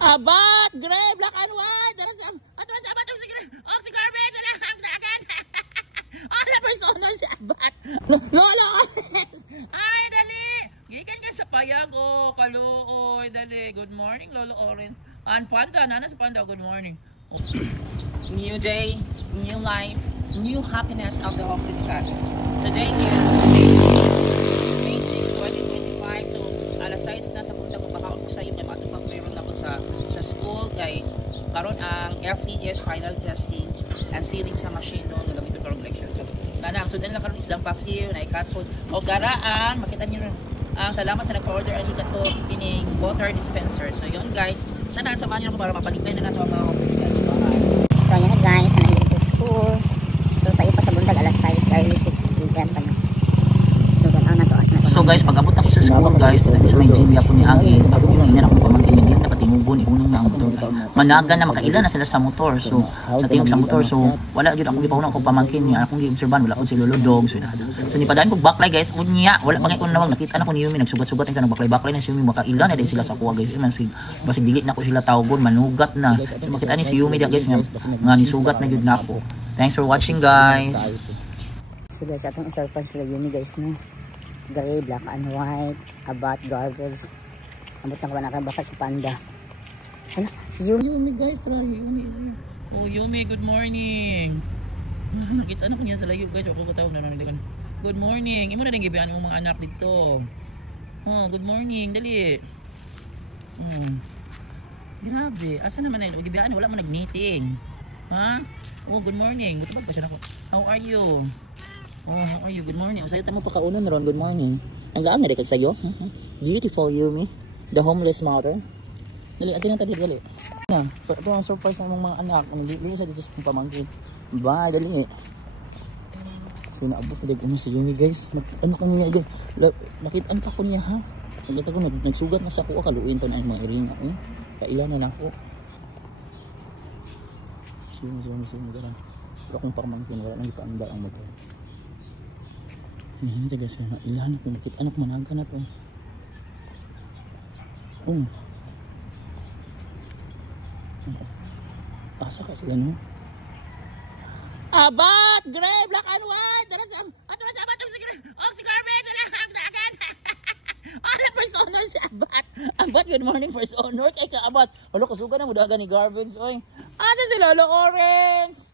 Abat, gray, black and white. Atras abat ang si garbage lang dagan. Ala personal si abat. Lolo. Ay dali. Gikan ka sa payag o kaluoy dali. Good morning Lolo Orange. An panda nana sa panda. Good morning. New day, new life, new happiness of the office cat. Today is May 6, 2025. So alas 6 na sa punta ko baka ko sa iyo may matupag mayroon ako sa school kay karon ang FES final testing and sealing sa machine no nagamit ko karong lecture. So kana ang sudan na karon islang paksiw na i-cut food o garaan makita niyo ang salamat sa nag-order ani kato kining water dispenser. So yun guys, tanan samahan niyo ako para mapalipay na nato ang mga office cat. So ayan na guys, nandito sa school. So sa iyo pa sa bundag alas 6 early 6 p.m. pa na. So ganaw na to as na. So guys, pag abot ako sa school guys, dito sa may gym ako ni Angin. Ako yung ina ako pamangkin niya dapat tingugon ihunong na ang motor. Managan na makaila na sila sa motor. So sa tingog sa motor, so wala gyud ako gipahunong ako pamangkin niya. Akong giobserban wala ko si Lolo Dog. So ni padaan kog baklay guys, unya wala bangay ko nawag nakita na ko ni Yumi nagsugat-sugat ang baklay-baklay na si Yumi makaila na din sila sa kuha guys. Man si basig dili na ko sila tawgon manugat na. So makita ni si Yumi da guys nga ni sugat na gyud nako. Thanks for watching guys. So guys, atong i-surprise sila Yumi guys no. Gray, black and white, abat, garbage. Ambot lang ka ba nakabasa si Panda. Ano? Si Yumi. Yumi guys, tara, Yumi is here. Oh Yumi, good morning. Nakita na ko niya sa layo guys. Ako katawag na nalikan. Good morning. Imo na din gibian mo mga anak dito. Oh, good morning. Dali. Grabe. Asa naman na yun? Gibian, wala mo nag-meeting. Ha? Oh, good morning. Butubag pa siya nako. How are you? Oh, how are you? Good morning. Usayo ta mo pa kaunon ron. Good morning. Ang gaan na di kag sayo. Beautiful Yumi. The homeless mother. Dali, atin na tadi dali. Na, ito ang surprise ng mga anak. Dili sa dito sa pamangkin. Bye, dali. So naabot na dag si Yumi guys. Ano ko niya again? Nakita ko niya ha. Nakita ko nagsugat na sa kuha kaluin to na mga iringa. Kaila na nako. Sino garan. Wala akong pamangkin, wala nang ipaanda ang motor. Hindi guys, ilan kung bakit anak managa na to. Asa ka sila no? Abat, gray, black and white. Atras abat ang si garbage lang dagan. Ala personal si abat. Abat, good morning first honor kay ka abat. Wala ko suga na mo dagan ni garbage oy. Asa si Lolo Orange?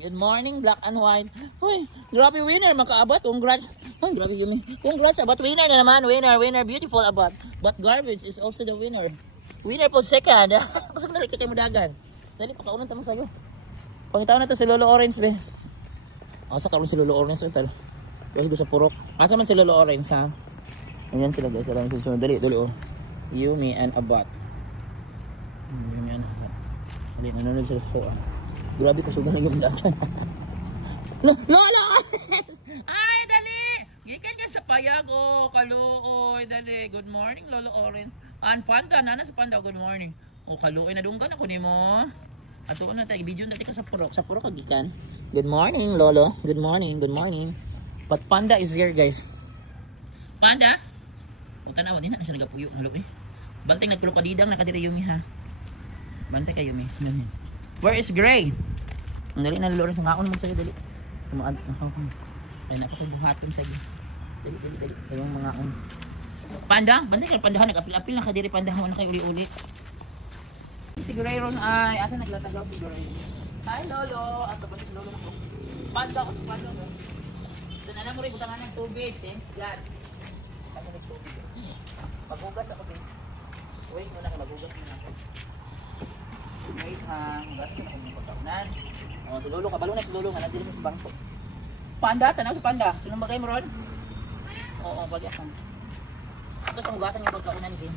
Good morning, black and white. Uy, grabe winner, makaabot. Congrats. Uy, grabe Yumi. Congrats, Abat. Winner na naman. Winner. Beautiful, Abat. But garbage is also the winner. Winner po second. Pasok na rin kay mo dagan. Dali, pakaunan tamo sa'yo. Pangitaw na to si Lolo Orange, be. Asa karoon si Lolo Orange. Dali ko sa purok. Asa man si Lolo Orange, ha? Ayan sila, guys. Dali, oh. Yumi and Abat. Yumi and Abat. Dali, nanonood sila sa kuha. Grabe ko sugan na yung dagan. Lolo! Ay, dali! Gikan ka sa payag o kaluoy. Dali. Good morning, Lolo Orange. An panda, nana sa panda. Good morning. O kaluoy, nadunggan ako ni mo. Ato na tayo, video natin ka sa purok. Sa purok kagikan. Good morning, Lolo. Good morning. But panda is here, guys. Panda? O tanawa, di na siya nagapuyo. Halo eh. Balting nagkulokadidang nakadiri Yumi ha. Bantay ka Yumi. Where is Gray? Ang dali na Lolo sa ngaon mo sa'yo, dali. Tumaad ako. Ay napakabuhaton sa'yo. Dali. Sa yung mga Panda? Bantay ka pandahan. Nag-apil-apil na kadiri pandahan na kayo uli-uli. Si Gray ron ay, asa naglatagaw si Gray? Hi Lolo! At tapos si Lolo na ko. Panda ko si Panda. So nalang mo rin butangan ng tubig. Thanks God. Kasi nag-tubig. Magugas ako din. Wait mo na magugas din ako. Wait ha, magugas din ako ng pagkaunan. O si Lolo, kabalo na si Lolo nga nandito sa bangko. Panda, tanaw si Panda. Sunong bagay mo ron? Oo, bagay ako. Ito sa hugasan yung pagkaunan din.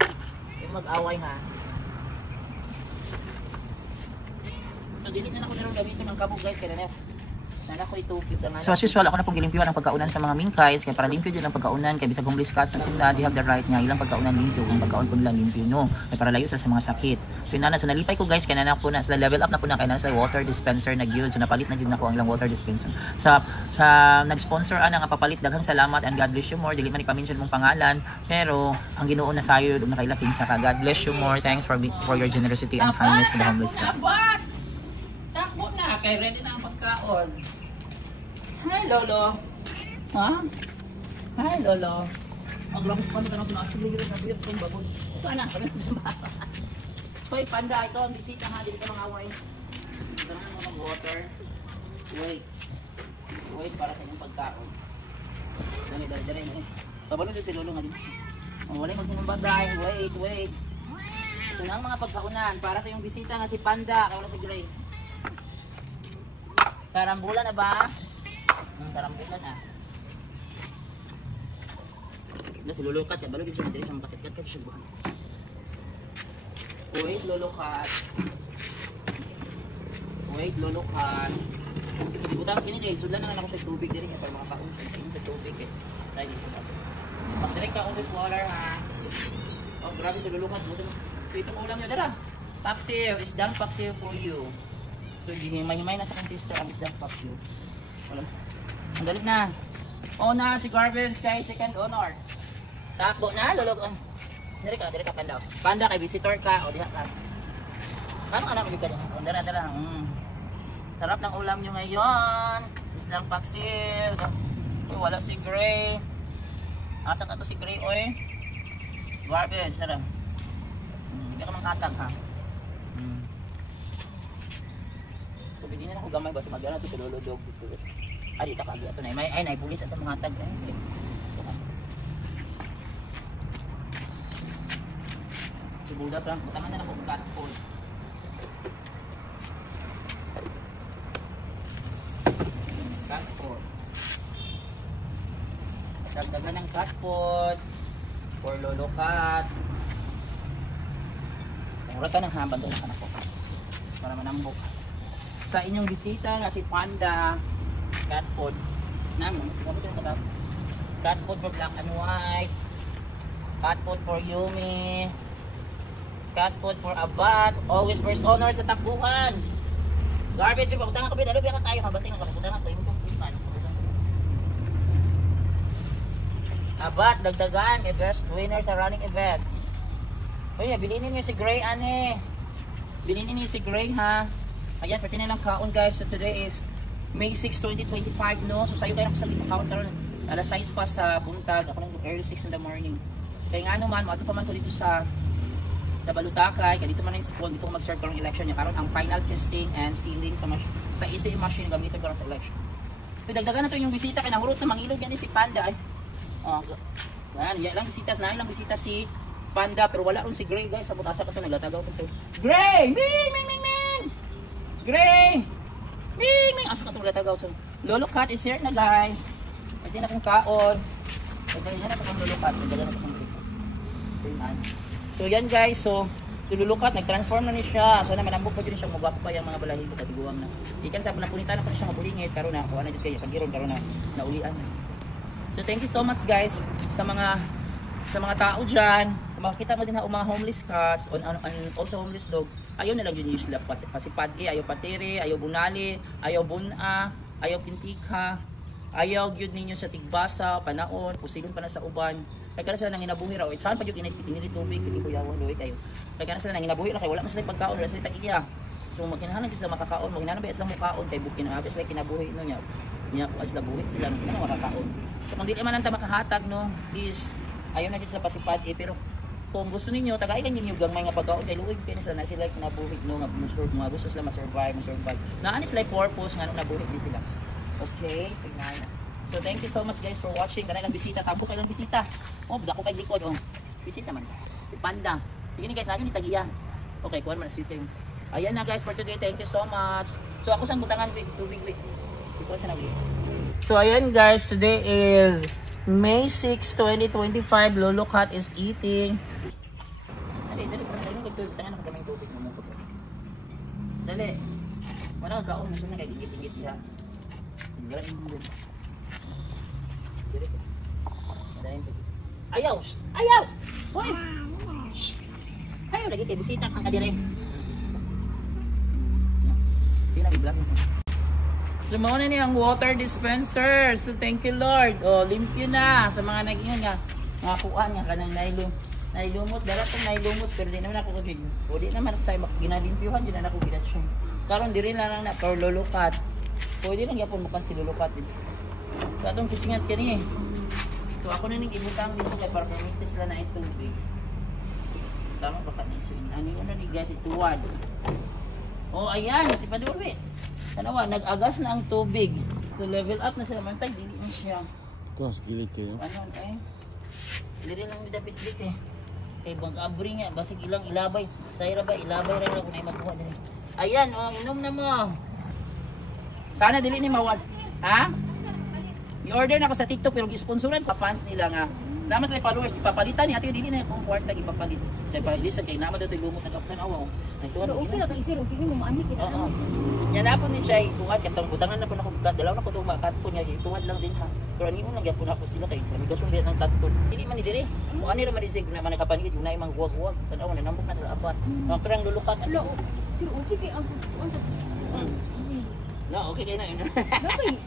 Yung mag-away ha. So, dinig na ako na rin gamitin ng kabog guys. Kaya na So as usual, ako na pong gilimpyuhan ang pagkaunan sa mga mingkays, kaya para limpyo yun ang pagkaunan, kaya bisag homeless cats na sila, they have the right nga ilang pagkaunan limpyo, kung pagkaon po nila limpyo, no? Kaya para layo sa mga sakit. So inana, so nalipay ko guys, kaya na po na, sila level up na po na, kaya na sila water dispenser na gyud, so napalit na gyud na ko ang ilang water dispenser. Sa nag-sponsor nga papalit, daghang salamat and God bless you more, dili man ipa-mention mong pangalan, pero ang Ginoo na sayo, nakailaking sa ka. God bless you more, thanks for your generosity and kindness to the homeless cat. Takbo na, kaya ready na ang pagkaon. Hi, Lolo. Ha? Hi, Lolo. Ang grabe sa kanya ka na pinastig ligil sa biyot kong baboy. Ito anak. Hoy, panda. Ito ang bisita nga. Dili ka mga away. Ito na ng water. Wait. Wait para sa inyong pagkaon. Dari. Pabalo din si Lolo nga din. Wala kong sinumbaday. Wait. Ito na ang mga pagkaunan para sa iyong bisita nga si Panda. Kaya wala si Gray. Karambulan na ba? Karambulan na. Na si Lulukat, ya balo din siya, madali siya makatit-kat siya buwan. Wait, Lulukat. Wait, Lulukat. Butang pinili, sudan na lang ako sa tubig din para makakaon sa tubig eh. Try dito natin. Mag-drink ka on this water ha. Oh, grabe si Lulukat. So itong ulam nyo, dara. Paksiw, isdang paksiw for you. So himay-himay na sa kong sister ang isdang paksiw. Ang galit na. Oh na, si Garbage kay second honor. Takbo na, lulog. Dari ka, Panda. Panda, kay visitor ka. O, diha ka. Paano ka na magiging ka? O, dara. Sarap ng ulam nyo ngayon. Isdang paksiw. Uy, wala si Gray. Asa ka to si Gray, oy? Garbage, tara. Hindi ka mangkatag, ha? So, hindi na ako gamay. Basta mag-ano ito sa lulodog. Ay, dito kagi ato na. Ay, pulis ato mga tag. Subulat lang. Butangan na ako cat food. Cat food. Dagdagan ng cat food. For Lolo Cat. Rata ng hambang doon na ako. Para manambok. Sa inyong bisita nga si Panda. Cat food. Cat food for black and white. Cat food for Yumi. Cat food for Abat. Always first honor sa takbuhan. Garbage yung pakutangan ko. Ano biya ka tayo? Kabating ang kaputangan ko. Yung kumpusan. Abat, dagdagan. Best winner sa running event. Uy, bilinin niyo si Gray, ane. Bilinin niyo si Gray, ha. Ayan, pati na lang kaon, guys. So today is May 6, 2025, no? So sayo kayo nakasali pang kaon karon. Alas 6 pa sa buntag. Ako nang early 6 in the morning. Kaya nga naman, maato pa man ko dito sa Balutakay. Kaya dito man yung school. Dito ko mag-start ko ng election niya. Karon ang final testing and sealing sa ECM machine gamitin ko sa election. So dagdagan na to yung bisita. Kaya nahurot na mangilog yan si Panda. Ay. Yan lang bisita. Lang bisita si Panda. Pero wala rin si Gray, guys. Sa butasa ko ito. Naglatagaw ko ito. Gray! Ming! Gray! Ming! Asa ka itong latagaw. So, Lolo Cat is here na, guys. Pwede na kong kaon. Pwede na kong Lolo Cat. So yan, guys. So Lolo Cat, nag-transform na niya siya. So na manambok pa din siya. Magwapo pa yung mga balahin ko. Tatiguang na. Ikan sa napunitan na pa siya mabulingit. Karoon na. Kuha na dito kayo. Kagiron. Karoon na. Naulian. So thank you so much, guys. Sa mga tao dyan. Makikita mo din ha, mga homeless cats. Also homeless dog. Ayaw nilang yun yung sila. Pasipad ayaw patiri, ayaw bunali, ayaw buna, ayaw pintika, ayaw yun ninyo sa tigbasa, panaon, pusilon pa na sa uban. Kaya ka na sila nang inabuhi raw. Saan pa yung inili tubig, hindi ko yawan, loy kayo. Kaya ka na sila nang inabuhi raw, kaya wala man sila pagkaon, wala sila tagiya. So magkinahanan sila makakaon, magkinahanan ba sila mukhaon, kaya bukin na sila kinabuhi no niya. Niya ko sila buhi sila na makakaon. So kung di naman nang makahatag no, please, ayaw na dito sa pasipad pero kung gusto ninyo, tagailan ninyo gangmay nga pagkaon kay luwig kayo na sila kinabuhi no nga gusto sila ma-survive. Naani sila purpose nga nabuhi din sila. Okay, so nga. So thank you so much guys for watching. Kanay lang bisita, tabo kay lang bisita. Oh, dako kay likod oh. Bisita man. Si Panda. Sige ni guys, namin ni tagiya. Okay, kuan man sweeting. Ayan na guys for today. Thank you so much. So ako sang butangan tubig. Iko sa nagli. So ayan guys, today is May 6, 2025. Lolo Cat is eating. Dali, tangan ako kaming tubig mo. Dali. Wala ka kaon mo na kay dingit-dingit diha. Ayaw! Ayaw! Hoy! Ayaw, lagi kayo bisita kang kadire. Sino i-vlog mo? So, mauna niya ang water dispenser. So, thank you, Lord. O, limpyo na. Sa mga nag-iyon nga, mga kuhaan nga, kanang nailumot. Dala itong nailumot, pero di naman ako kabig. O, di naman sa ginalimpyuhan, di na ako ginatsyon. Karon di rin lang na, pero lulukat. Pwede lang yapon mo si lulukat dito. So, atong kisingat ka niya. So, ako na nag-ibutang dito kay para permitis lang na itong tubig. Tama ba ka niya? So, ano yun na ni guys, ituwad. O, ayan, tipadurwi. Tanawa, nag-agas na ang tubig. So level up na sila. Mantag, dili na siya. Ito, gilid kayo. Ano eh? Dili lang midapit-lit eh. Kay bag-abri nga, basig ilang ilabay. Sayra ba, ilabay rin ako na makuha din. Ayan, oh, inom na mo. Sana dili ni mawad. Ha? I-order na ako sa TikTok pero gisponsoran pa fans nila nga. Naman sa followers, ipapalitan niya. Ate, dili na akong kwarta, ipapalit. Sa ipalisan kay naman daw ito lumot na kaptan awaw. Pero okay na kay sir, okay ni mo maani kita. Oo. Yan na po ni siya, ituwad, katang butangan na po na kong dalaw na po itong kat po niya, ituwad lang din ha. Pero ano yung nagyapon ako sila kay namigasyon din ng kat po. Hindi man ni dire, kung ano naman isig na manakapaniid, yung na imang guwag-guwag, tanaw na nambok na sa apat. Ang karang lulukat. Lo, sir, okay kay ang No, okay kayo na yun.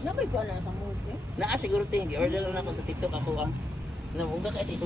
Nabay ko ana sa mo sir. Naa siguro te, order lang ako sa TikTok ako ang namunga kay dito.